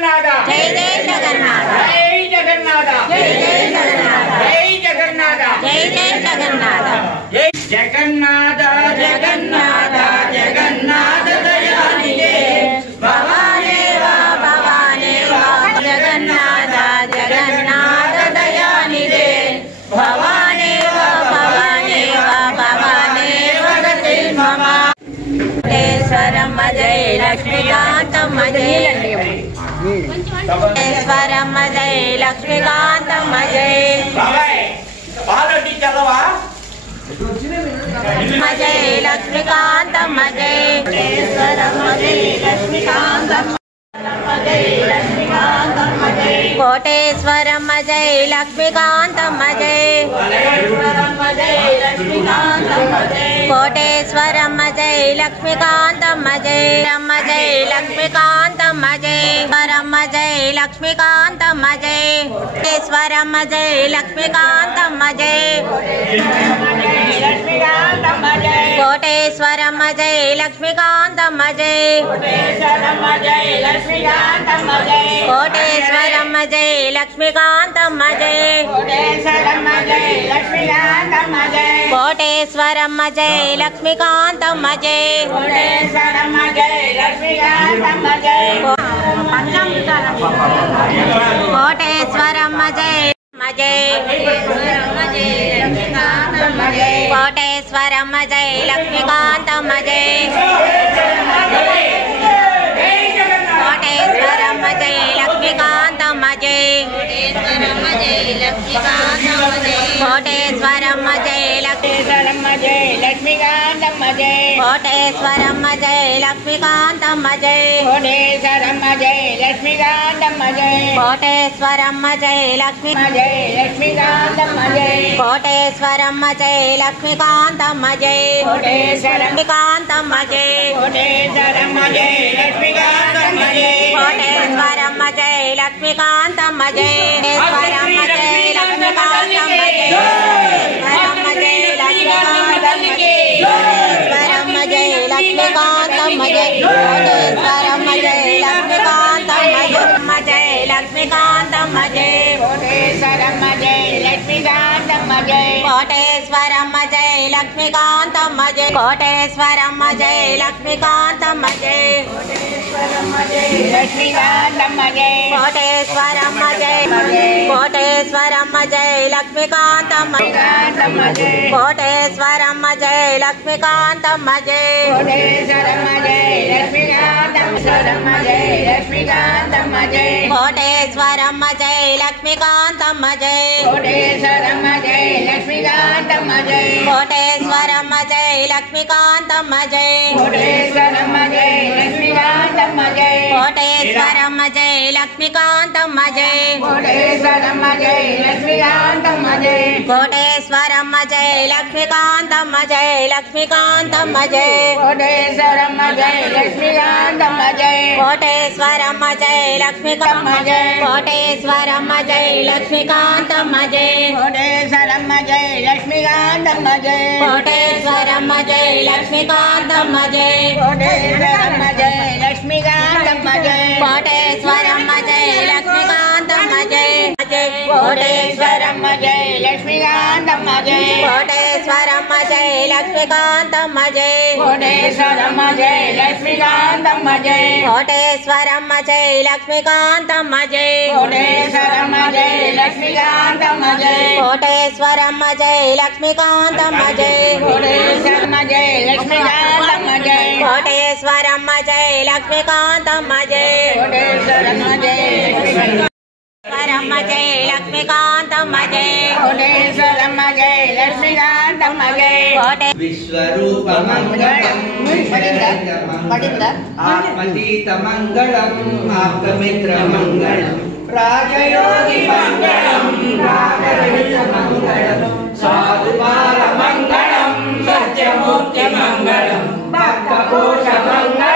जगन्नाथ जय जय जगन्नाथ जय जगन्नाथ जय जय जगन्नाथ जय जगन्नाथ जय जय जगन्नाथ जय जगन्नाथ जगन्नाथ जगन्नाथ दयानिधे भवानेव भवानेव जगन्नाथ जगन्नाथ दयानिधे भवानेव भवानेव भवानेव गतिर्मम कोटेश्वरम जय लक्ष्मीकांतम जय कोटेश्वरम जय लक्ष्मीकांतम जय जय लक्ष्मीकांतम जय कोटेश्वरम जय लक्ष्मीकांतम कोटेश्वरम जय लक्ष्मीकांतम जय कोटेश्वरम जय लक्ष्मीकांतम जय जय लक्ष्मीकांतम जय परम जय लक्ष्मीकांतम जय कोटेश्वरम जय लक्ष्मीकांतम जय कोटेश्वरम जय लक्ष्मीकांतम जय कोटेश्वरम जय लक्ष्मीकांतम जय कोटेश्वरम जय लक्ष्मीकांतम जय कोटेश्वरम जय कोटेश्वरम जय लक्ष्मीकांतम जय कोटेश्वरम जय लक्ष्मीकांतम जय कोटेश्वरम जय लक्ष्मीकांतम जय कोटेश्वरम जय लक्ष्मीकांतम जय कोटेश्वरम जय लक्ष्मीकांतम जय कोटेश्वरम जय लक्ष्मीकांतम जय कोटेश्वरम जय लक्ष्मीकांतम जय लक्ष्मीकांतम जय कोटेश्वरम जय लक्ष्मीकांतम जय कोटेश्वरम जय लक्ष्मीकांतम जय कोटेश्वरम जय लक्ष्मीकांतम जय कोटेश्वरम जय लक्ष्मीकांतम जय कोटेश्वरम जय लक्ष्मीकांतम जय कोटेश्वरम जय लक्ष्मीकांतम जय लक्ष्मीकांतम जय कोटेश्वरम जय लक्ष्मीकांतम जय कोटेश्वरम जय लक्ष्मीकांतम जय कोटेश्वरम जय लक्ष्मीकांतम जय लक्ष्मीकांतम जय कोटेश्वरम जय कोटेश्वरम जय लक्ष्मीकांतम कोटेश्वरम जय लक्ष्मीकांतम जय कोटेश्वरम जय लक्ष्मीकांतम जय लक्ष्मीकांतम जय कोटेश्वरम जय लक्ष्मीकांतम जय कोटेश्वरम जय लक्ष्मीकांतम जय कोटेश्वरम जय लक्ष्मीकांतम जय कोटेश्वरम जय लक्ष्मीकांतम जय कोटेश्वरम जय लक्ष्मीकांतम जय कोटेश्वरम जय लक्ष्मीकांतम जय कोटेश्वरम जय लक्ष्मीकांतम जय लक्ष्मीकांतम जय कोटेश्वरम जय लक्ष्मीकांतम जय कोटेश्वरम जय लक्ष्मीकांतम जय कोटेश्वरम जय लक्ष्मीकांतम जय कोटेश्वरम जय लक्ष्मीकांतम जय कोटेश्वरम जय लक्ष्मीकांतम जय कोटेश्वरम जय लक्ष्मीकांतम जय कोटेश्वरम जय लक्ष्मीकांतम जय कोटेश्वरम जय लक्ष्मीकांतम जय कोटेश्वरम जय लक्ष्मीकांतम जय कोटेश्वरम जय लक्ष्मीकांतम जय कोटेश्वरम जय लक्ष्मीकांतम जय कोटेश्वरम जय लक्ष्मीकांतम जय कोटेश्वरम जय लक्ष्मीकांतम जय कोटेश्वरम जय लक्ष्मीकांतम जय कोटेश्वरम जय लक्ष्मीकांतम जय कोटेश्वरम जय परम जय लक्ष्मीकांतम जय कोटेश्वरम जय लक्ष्मीकांतम जय कोटे विश्वरूप मंगलम आत्मतीत मंगलम आप्तमित्र मंगलम राजयोगी मंगलम राजरहित मंगलम साधुपाल मंगलम सत्यमुक्ति मंगलम भक्तकोश मंगलम